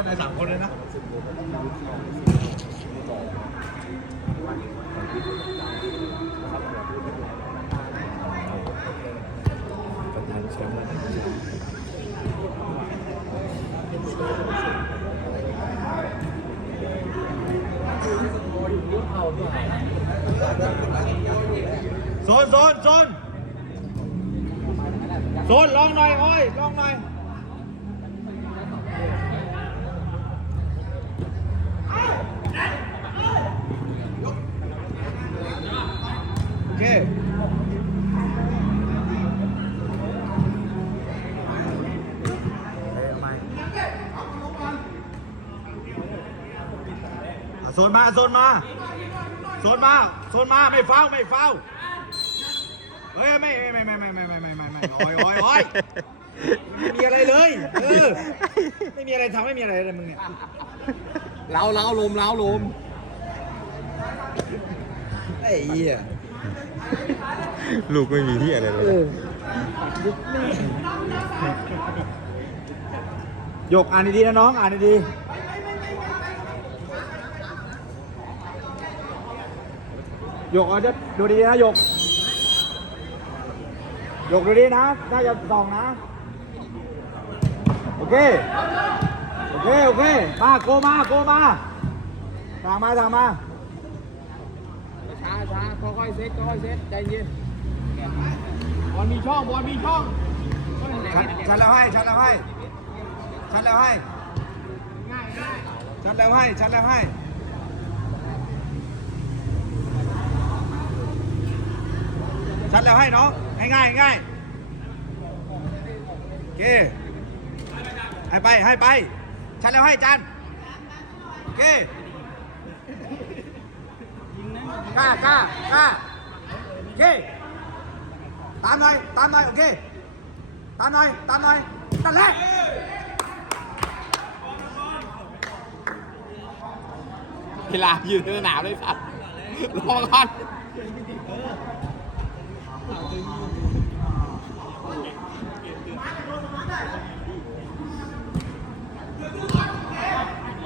จำได้สามคนเลยนะประธานแชมป์โซนโซนโซนโซนลองหน่อยโอ้ยลองหน่อย นมาโซนมาโซนมาโซนมาไม่เฝ้าไม่เฝ้าเฮ้ยไม่ไม่ไม่ไม่ไม่ไม่ไม่ไม่ไม่โอ้ยโอ้ยโอ้ยไม่มีอะไรเลยเออไม่มีอะไรทำไม่มีอะไรเลยมึงเนี่ยเล้าเล้าลมเล้าลมไอ้เหี้ยลูกไม่มีที่อะไรเลย หยกอ่านดีๆนะน้องอ่านดีๆ หยกเอาจะดูดีๆนะหยกหยกดูดีนะ น่าจะส่องนะ โอเค โอเค โอเค มาโกมาโกมาทางมาทางมา ช้าช้าค่อยๆเซ็ตค่อยๆเซ็ตใจเย็นบอลมีช่องบอลมีช่องชันชันแล้วให้ชันแล้วให้ชันแล้วให้ชันแล้วให้ชันแล้วให้ ชันแล้วให้น้องง่ายง่ายง่ายโอเคให้ไปให้ไป ชันแล้วให้จันโอเคกล้ากล้ากล้าโอเคตามหน่อยตามหน่อยโอเคตามหน่อยตามหน่อยนั่นแหละเวลายืนในสนามเลยสัตว์รอก่อน ห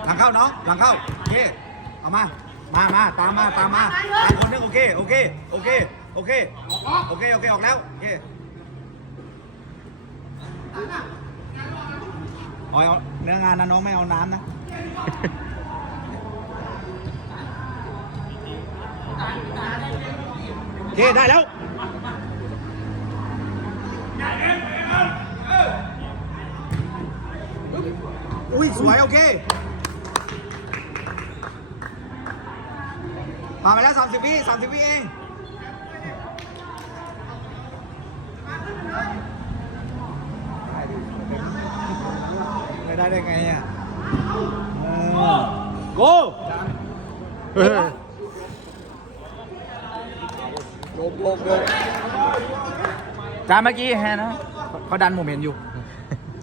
ลังเข้าน้องหลังเข้าโอเคเอามา มามาตามมาตามมาตามคนนึงโอเคโอเคโอเคโอเคโอเคโอเคออกแล้วโอเคเอาเนื้องานนะน้องไม่เอาน้ำนะโอเคได้แล้ว อุ้ยสวยโอเคผ่านไปแล้ว30วิ30วิเองไม่ได้ได้ไงอะโกเออโยกโยกโยก จาเมื่อกี้แฮนะเขาดันโมเมนต์อยู่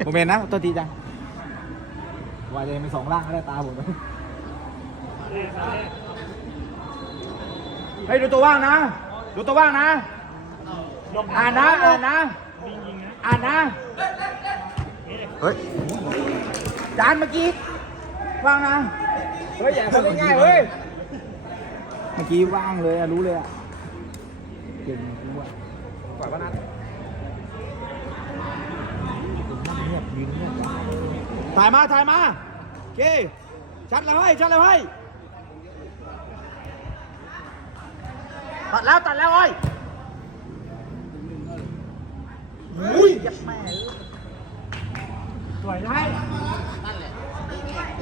โมเมนต์นะตัวทีจังวายเลยมีสองล่างก็ได้ตาผมเฮ้ยดูตัวว่างนะ ดูตัวว่างนะ อ่านนะ อ่านนะ อ่านนะ เฮ้ยจานเมื่อกี้ว่างนะ เฮ้ยอย่าเขาได้ง่ายเฮ้ย เมื่อกี้ว่างเลยอะรู้เลยอะเก่งรู้อะปล่อยว่านัด ถ่ายมาถ่ายมาโอเคชัดแล้วให้ชัดแล้วให้ตัดแล้วตัดแล้วเอ้ยอุ้ยยับแม่สวยได้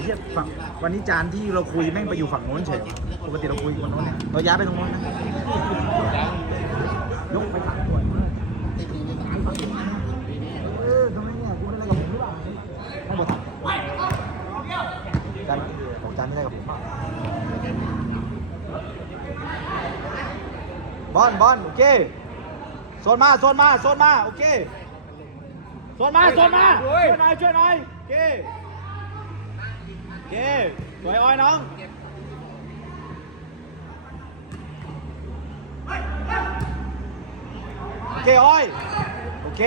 เฮียฝั่งวันนี้จานที่เราคุยแม่งไปอยู่ฝั่งโน้นเฉยปกติเราคุยอยู่ฝั่งโน้นเนี่ยเราย้ายไปตรงโน้นนะยกไปถังด่วนมากเออทำไมเนี่ยคุณอะไรกับผมหรือเปล่าไม่บอกถังจานของ จานไม่ได้กับผมบอลบอลโอเคโซนมาโซนมาโซนมาโอเคโซนมาโซนมาช่วยหน่อยช่วยหน่อยโอเคโอเคสวยอ้อยน้องโอเคอ้อยโอเค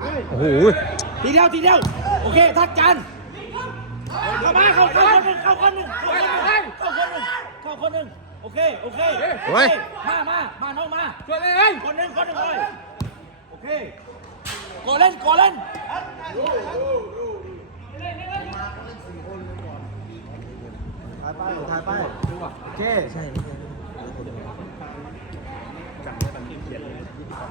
โอ้โหทีเดียวทีเดียวโอเคทักกันเข้ามาเข้าคนหนึ่งเข้าคนหนึ่งเข้าคนหนึ่งเข้าคนหนึ่งเข้าคนหนึ่งโอเค โอเคเฮ้ยมามามาน้องมาช่วยเลยเฮ้ยคนหนึ่งคนหนึ่งเลยโอเคโกเล่นโกเล่นถ่ายไปถ่ายไปโอเคใช่เอา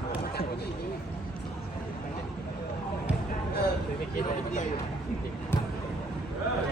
เฮ้ยโอเคยกระวั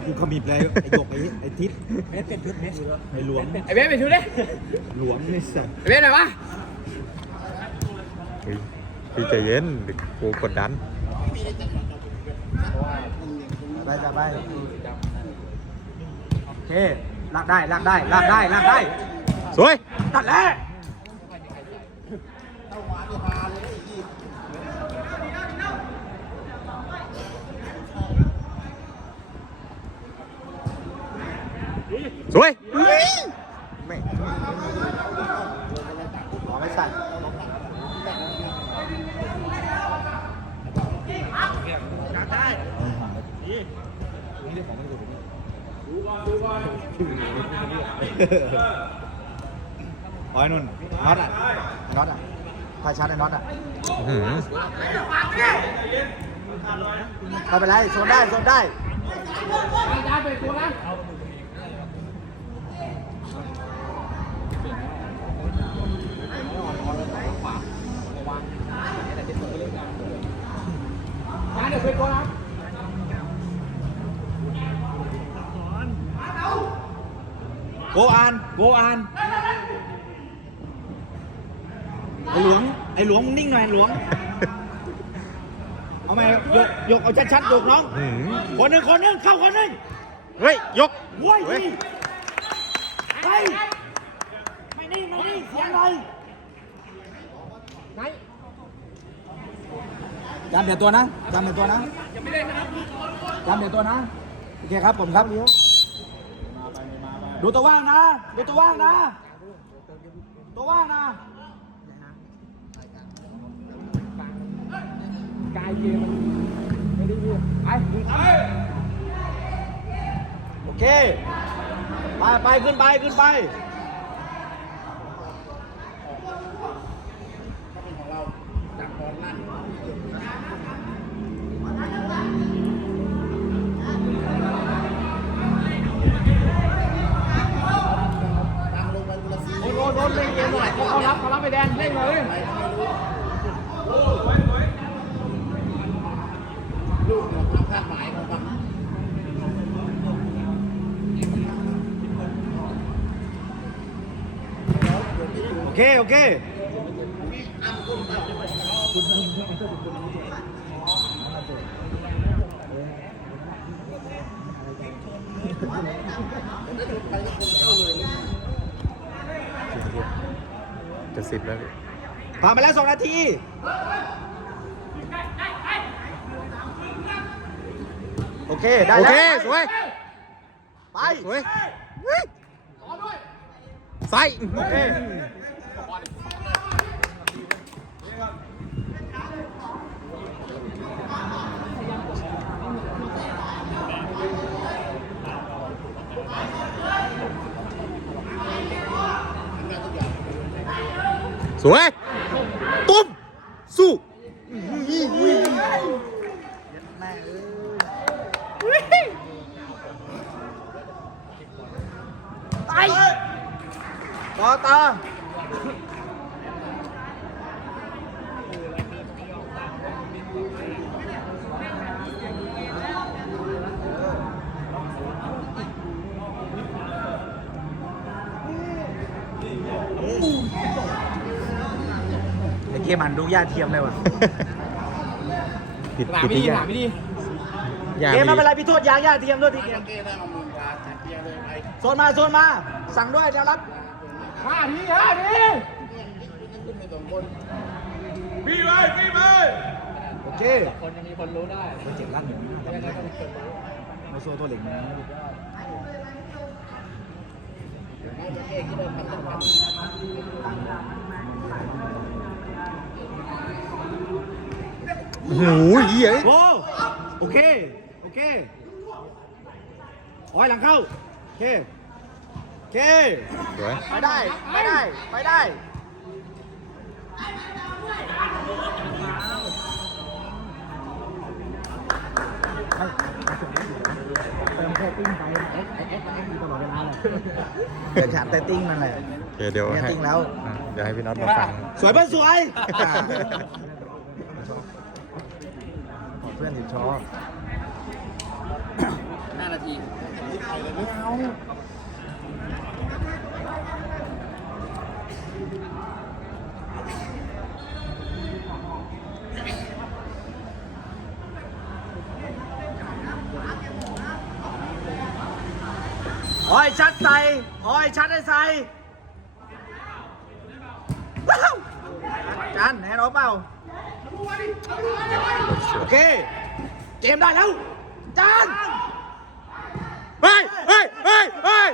บเลยไอ้หยกไอ้ไอ้ทิศเม็ดเป็นเพชรเม็ดไอ้หลวงไอ้เบสไปชูดิหลวงนี่สัตว์ไอ้เบสไหนวะเฮ้ยพี่ใจเย็นเดี๋ยวกูกดดันไปจะไปโอเคลากได้ลากได้ลากได้ลากได้สวยตัดแล้ว สวยไม่ขอไม่สั่นโอ้ยนุ่นน็อตอะน็อตอะพาชัดไอ้น็อตอะอื้อหือไม่เป็นไรโซนได้โซนได้ย้ายไปตัวนะ ย้ายเดี๋ยวไปตัวนะ โกอานโกอานไอหลวงไอหลวงมึงนิ่งหน่อยไอ้หลวง เอาไหมยกยกเอาชัดๆยกน้อง อื้อหือคนหนึ่งคนหนึ่งเข้าคนหนึ่งเฮ้ย ยก โว้ยเฮ้ยดีไปไม่นิ่งไม่นิ่งเสียงเลยไหนจำเดี๋ยวตัวนะจำเดี๋ยวตัวนะยังไม่ได้นะครับจำเดี๋ยวตัวนะโอเคครับผมครับ ดูตัวว่างนะ ดูตัวว่างนะ ตัวว่างนะกายเกมไม่ได้ยืนไปโอเค ไปไปขึ้นไปขึ้นไป เกมหน่อยเขารับเขารับไปแดงเล่นเลยโอเค โอเค จะสิบแล้วพี่ผ่านไปแล้วสองนาทีโอเค ได้โอแล้วเคสวย ไปสวยเฮ้ยซ้ายโอเค สวยตุ้มสู้แม่เอ้ยต่อต่อ เกมมันดูย่าเทียมเลยว่ะผิดหนาผิดไม่ดีที่หยานาไม่ดียาเกมไม่เป็นดีไรพี่โทษยางย่าเทียมด้วยทีเกมโซนมาโซนมา สั่งด้วยแนวรับห้าทีห้าทีพี่ไปพี่ไปโอเคคนยังมีคนรู้ได้เฮ้ยเจ็บลั่นอยู่มาโซ่ตัวเหล็กนะ โอ้โหเหี้ยโอ้โอเค โอเคโอ้ยหลังเข้า โอเค โอเค สวยไปได้ ไปได้ ไปได้เติมแค่ติ้งไปเอ็กเอ็กเอ็กเอ็กอยู่ตลอดเวลาเลยเดี๋ยวชาร์จแต่ติ้งนั่นแหละ โอเคเดี๋ยวเนี่ยให้ติ้งแล้ว อะเดี๋ยวให้พี่น็อตมาฟัง สวยเพื่อนสวยเพื่อนติดชอบห้านาทีอ้อยชัดใส่อ้อยชัดให้ใส่ว้าวจานแหนออกเปล่า โอเค เกมได้แล้ว จานเฮ้ยเฮ้ยเฮ้ยเฮ้ย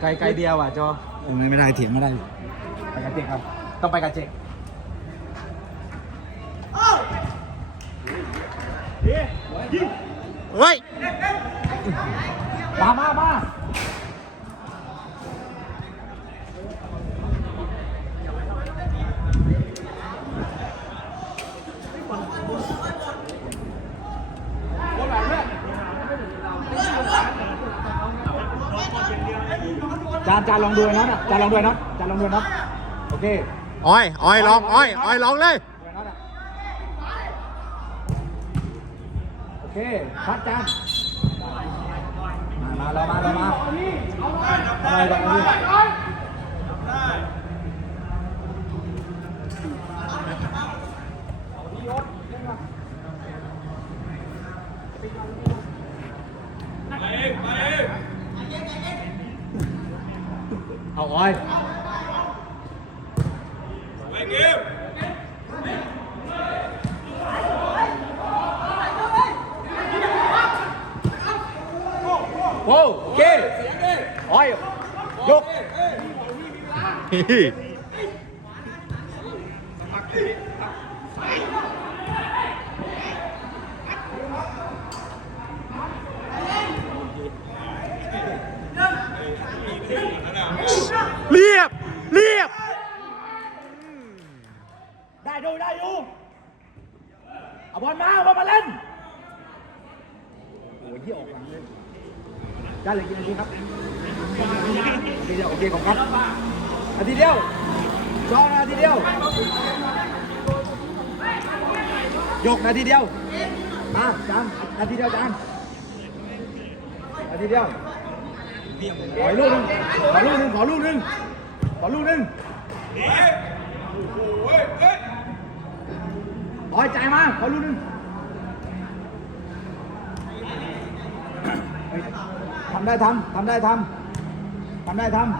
ไกลไกลเดียวอะจอไม่ไม่ได้เถียงไม่ได้ไปกับเจกครับต้องไปกับเจ เฮ้ย มามามาจานจานลองดูไอ้น็อตอะจานลองดูไอ้น็อตจานลองดูไอ้น็อตโอเค อ้อย อ้อยลอง อ้อย อ้อยลองเลย โอเค พัดจานมามาเรามาเรามาอะไรแบบนี้เอาอ้อยโอ้โอ เคอ้อยยกเรียบ เรียบ ได้ดูได้ดูเอาบอลมาเอาบอลมาเล่นโอ้ยยี่ออกหลังเลย ได้เลยกี่นาทีครับนาทีเดียวโอเคของครับนาทีเดียวจอนาทีเดียวยกนาทีเดียวมาจานนาทีเดียวจานนาทีเดียวขออีกลูกหนึงขอลูกหนึงขอลูกหนึงขอลูกหนึงโอ้ยจ่ายมาขอรู้นึงเฮ้ยทำได้ทำทำได้ทำทำได้ทำ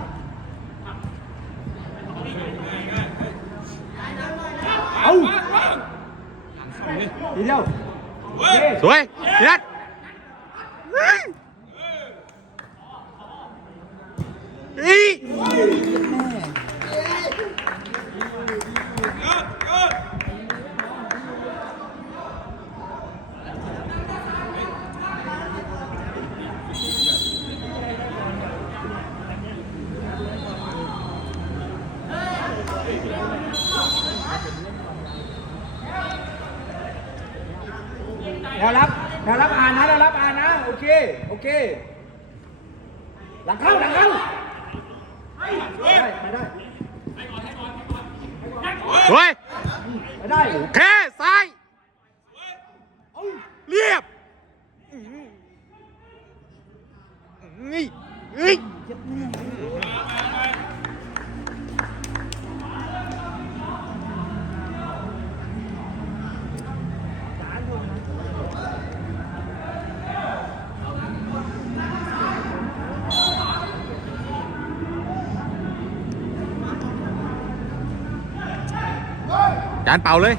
เอาทีเดียวโอเคสวยพี่นัทเยอีแนวรับแนวรับอ่านนะแนวรับอ่านนะ โอเค โอเค หลังเข้าหลังเข้าไม่ได้ไม่ได้เฮ้ยไม่ได้โอเคซ้ายเรียบนี่เจานเป่าเลย